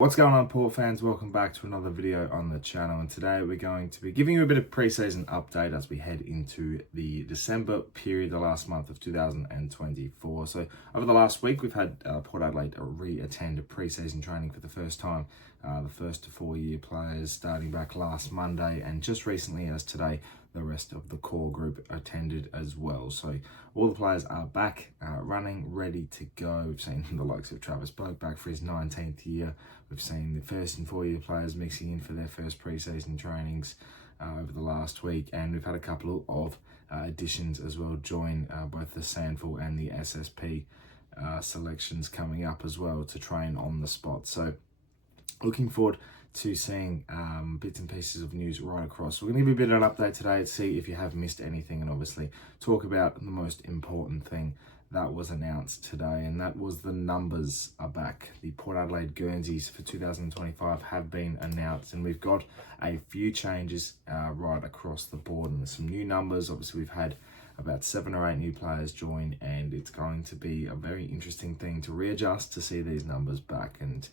What's going on, Port fans? Welcome back to another video on the channel, and today we're going to be giving you a bit of pre-season update as we head into the December period, the last month of 2024. So over the last week, we've had Port Adelaide re-attend pre-season training for the first time. The first to 4-year players starting back last Monday, and just recently as today, the rest of the core group attended as well. So all the players are back running, ready to go. We've seen the likes of Travis Boak back for his 19th year. We've seen the first and 4-year players mixing in for their first pre-season trainings over the last week, and we've had a couple of additions as well join both the SANFL and the SSP selections coming up as well to train on the spot. So looking forward to seeing bits and pieces of news right across. We're going to give you a bit of an update today to see if you have missed anything, and obviously talk about the most important thing that was announced today, and that was the numbers are back. The Port Adelaide Guernseys for 2025 have been announced, and we've got a few changes right across the board, and some new numbers. Obviously, we've had about 7 or 8 new players join, and it's going to be a very interesting thing to readjust to see these numbers back. And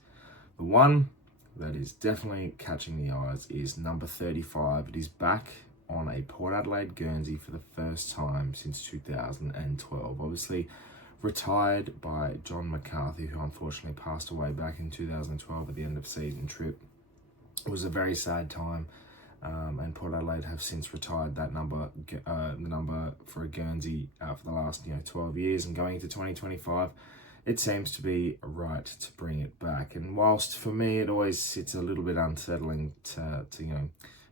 the one that is definitely catching the eyes is number 35. It is back on a Port Adelaide Guernsey for the first time since 2012. Obviously retired by John McCarthy, who unfortunately passed away back in 2012 at the end of season trip. It was a very sad time, and Port Adelaide have since retired that number, the number for a Guernsey for the last 12 years, and going into 2025. It seems to be right to bring it back. And whilst for me it always sits a little bit unsettling to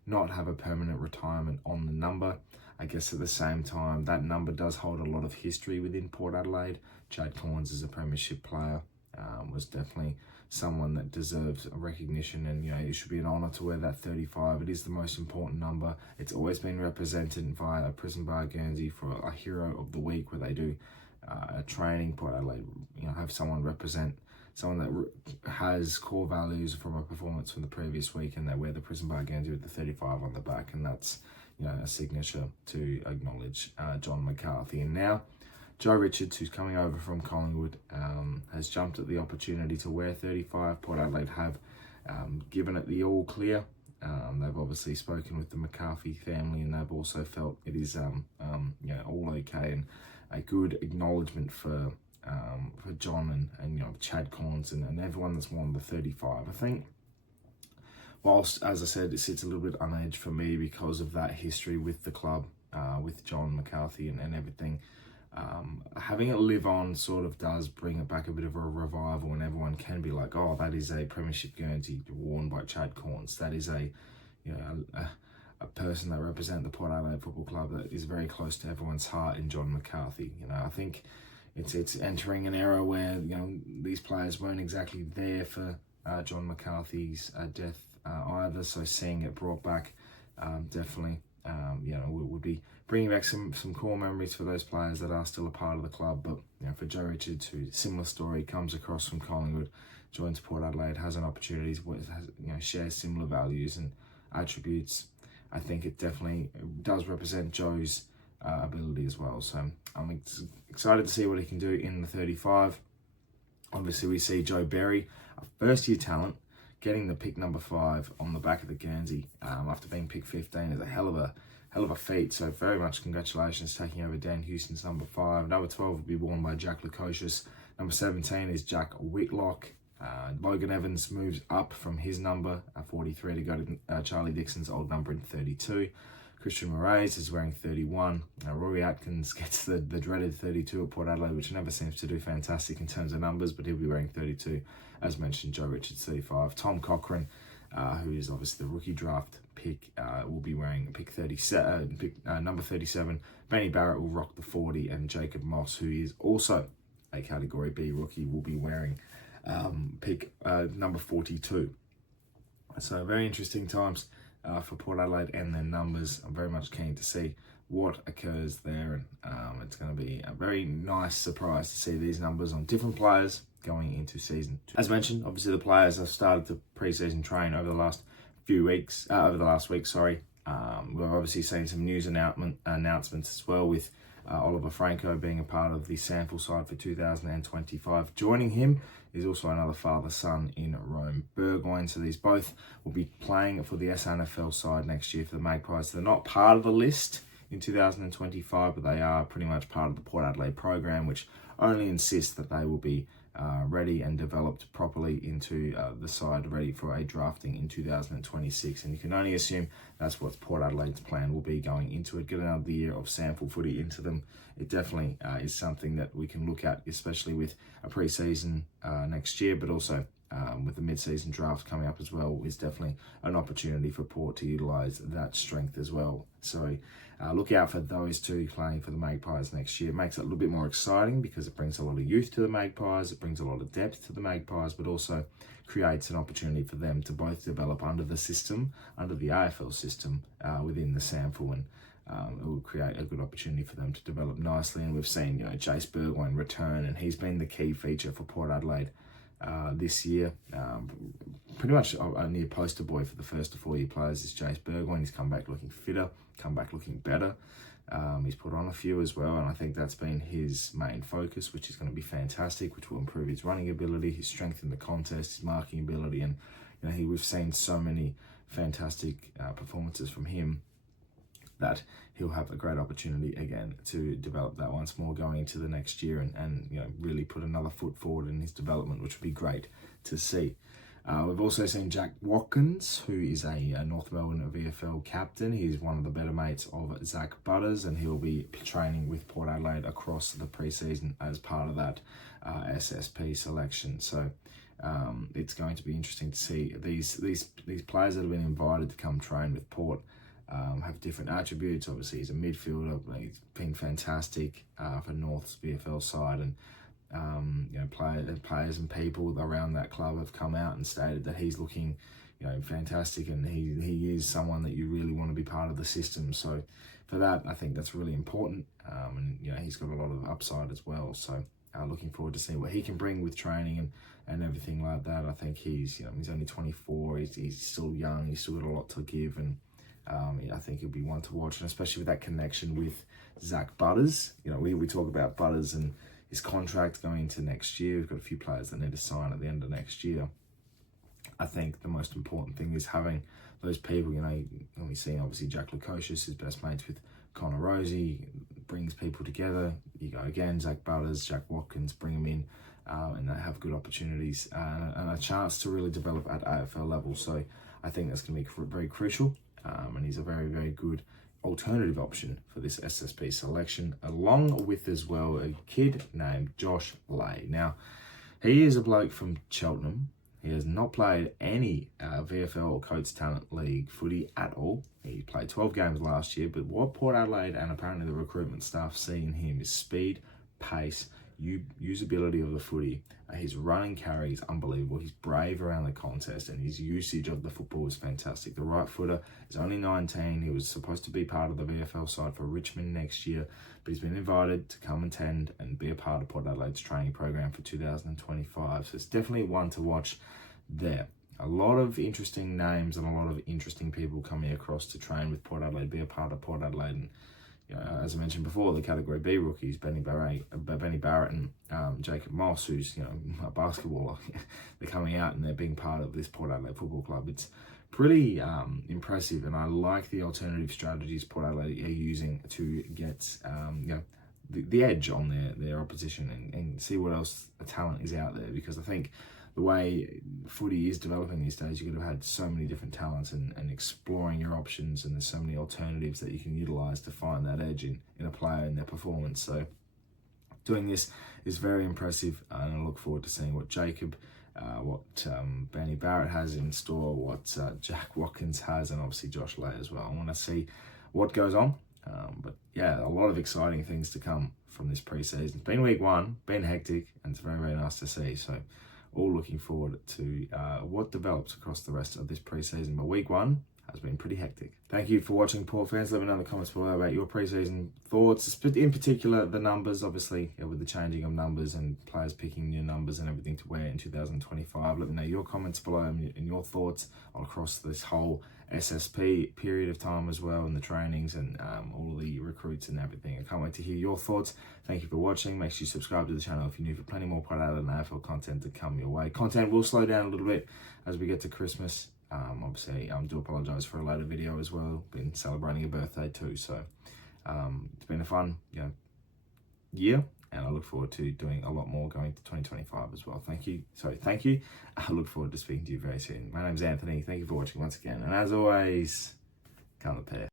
not have a permanent retirement on the number, I guess at the same time that number does hold a lot of history within Port Adelaide. Chad Corns is a premiership player, was definitely someone that deserves a recognition, and it should be an honour to wear that 35. It is the most important number. It's always been represented via a Prison Bar Guernsey for a Hero of the Week, where they do a training. Port Adelaide, have someone represent someone that has core values from a performance from the previous week, and they wear the Prison Bar Guernsey with the 35 on the back, and that's a signature to acknowledge John McCarthy. And now Joe Richards, who's coming over from Collingwood, has jumped at the opportunity to wear 35. Port Adelaide have given it the all clear. They've obviously spoken with the McCarthy family, and they've also felt it is all okay, and a good acknowledgement for John and Chad Corns and everyone that's worn the 35. I think whilst, as I said, it sits a little bit on edge for me because of that history with the club, with John McCarthy and everything. Having it live on sort of does bring it back a bit of a revival, and everyone can be like, oh, that is a premiership Guernsey worn by Chad Corns. That is a person that represents the Port Adelaide Football Club that is very close to everyone's heart in John McCarthy. I think it's entering an era where these players weren't exactly there for John McCarthy's death either. So seeing it brought back definitely would be bringing back some core memories for those players that are still a part of the club. But for Joe Richards, who similar story, comes across from Collingwood, joins Port Adelaide, has an opportunity to shares similar values and attributes. I think it definitely does represent Joe's ability as well. So I'm excited to see what he can do in the 35. Obviously, we see Joe Berry, a first-year talent, getting the pick number 5 on the back of the Guernsey after being picked 15 is a hell of a feat. So very much congratulations, taking over Dan Houston's number 5. Number 12 will be worn by Jack Lukosius. Number 17 is Jack Whitlock. Logan Evans moves up from his number 43 to go to Charlie Dixon's old number in 32. Christian Moraes is wearing 31. Rory Atkins gets the dreaded 32 at Port Adelaide, which never seems to do fantastic in terms of numbers, but he'll be wearing 32. As mentioned, Joe Richards 35. Tom Cochrane, who is obviously the rookie draft pick, will be wearing pick 37, number 37. Benny Barrett will rock the 40, and Jacob Moss, who is also a Category B rookie, will be wearing pick number 42. So very interesting times for Port Adelaide and their numbers. I'm very much keen to see what occurs there, and it's going to be a very nice surprise to see these numbers on different players going into season 2. As mentioned, obviously the players have started to pre-season train over the last week. We're obviously seeing some news announcements as well, with Oliver Franco being a part of the SANFL side for 2025. Joining him is also another father-son in Rome Burgoyne. So these both will be playing for the SANFL side next year for the Magpies. So they're not part of the list in 2025, but they are pretty much part of the Port Adelaide program, which only insists that they will be ready and developed properly into the side, ready for a drafting in 2026. And you can only assume that's what Port Adelaide's plan will be going into it. Get another year of SANFL footy into them. It definitely is something that we can look at, especially with a pre-season next year, but also with the mid-season draft coming up as well, is definitely an opportunity for Port to utilise that strength as well. So look out for those two playing for the Magpies next year. It makes it a little bit more exciting because it brings a lot of youth to the Magpies, it brings a lot of depth to the Magpies, but also creates an opportunity for them to both develop under the system, under the AFL system, within the SANFL, and it will create a good opportunity for them to develop nicely. And we've seen, Jace Burgoyne return, and he's been the key feature for Port Adelaide this year. Pretty much a near poster boy for the first to 4 year players is Jace Burgoyne. He's come back looking fitter, come back looking better. He's put on a few as well, and I think that's been his main focus, which is going to be fantastic, which will improve his running ability, his strength in the contest, his marking ability, and we've seen so many fantastic performances from him that he'll have a great opportunity again to develop that once more going into the next year, and really put another foot forward in his development, which would be great to see. We've also seen Jack Watkins, who is a North Melbourne VFL captain. He's one of the better mates of Zach Butters, and he'll be training with Port Adelaide across the pre-season as part of that SSP selection. So it's going to be interesting to see these players that have been invited to come train with Port have different attributes. Obviously, he's a midfielder. He's been fantastic for North's VFL side, and players and people around that club have come out and stated that he's looking, fantastic, and he is someone that you really want to be part of the system. So for that, I think that's really important, and he's got a lot of upside as well. So looking forward to seeing what he can bring with training and everything like that. I think he's only 24. He's still young. He's still got a lot to give, and I think he'll be one to watch, and especially with that connection with Zach Butters. We talk about Butters and his contract going into next year. We've got a few players that need to sign at the end of next year. I think the most important thing is having those people. We've seen obviously Jack Lukosius is best mates with Connor Rosie, brings people together. You go again, Zach Butters, Jack Watkins, bring them in, and they have good opportunities and a chance to really develop at AFL level. So I think that's going to be very crucial. And he's a very, very good alternative option for this SSP selection, along with as well a kid named Josh Lay. Now, he is a bloke from Cheltenham. He has not played any VFL or Coates Talent League footy at all. He played 12 games last year, but what Port Adelaide and apparently the recruitment staff see in him is speed, pace, usability of the footy. His running carry is unbelievable. He's brave around the contest, and his usage of the football is fantastic. The right footer is only 19. He was supposed to be part of the VFL side for Richmond next year, but he's been invited to come attend and be a part of Port Adelaide's training program for 2025. So it's definitely one to watch there. A lot of interesting names and a lot of interesting people coming across to train with Port Adelaide, be a part of Port Adelaide. And as I mentioned before, the Category B rookies, Benny Barrett and Jacob Moss, who's a basketballer, they're coming out and they're being part of this Port Adelaide Football Club. It's pretty impressive, and I like the alternative strategies Port Adelaide are using to get the edge on their opposition and see what else a talent is out there, because I think the way footy is developing these days, you could have had so many different talents and exploring your options, and there's so many alternatives that you can utilise to find that edge in a player and their performance. So doing this is very impressive, and I look forward to seeing what Jacob, what Benny Barrett has in store, what Jack Watkins has, and obviously Josh Lay as well. I want to see what goes on. But yeah, a lot of exciting things to come from this pre-season. It's been week one, been hectic, and it's very, very nice to see. So all looking forward to what develops across the rest of this pre-season. But week one, has been pretty hectic. Thank you for watching, Port fans. Let me know in the comments below about your pre-season thoughts, in particular the numbers, obviously, with the changing of numbers and players picking new numbers and everything to wear in 2025. Let me know your comments below and your thoughts across this whole SSP period of time as well, and the trainings and all the recruits and everything. I can't wait to hear your thoughts. Thank you for watching. Make sure you subscribe to the channel if you're new, for plenty more product and AFL content to come your way. Content will slow down a little bit as we get to Christmas. Obviously, I do apologise for a later video as well. Been celebrating a birthday too, so it's been a fun, year, and I look forward to doing a lot more going to 2025 as well. Thank you. I look forward to speaking to you very soon. My name's Anthony. Thank you for watching once again, and as always, come the pair.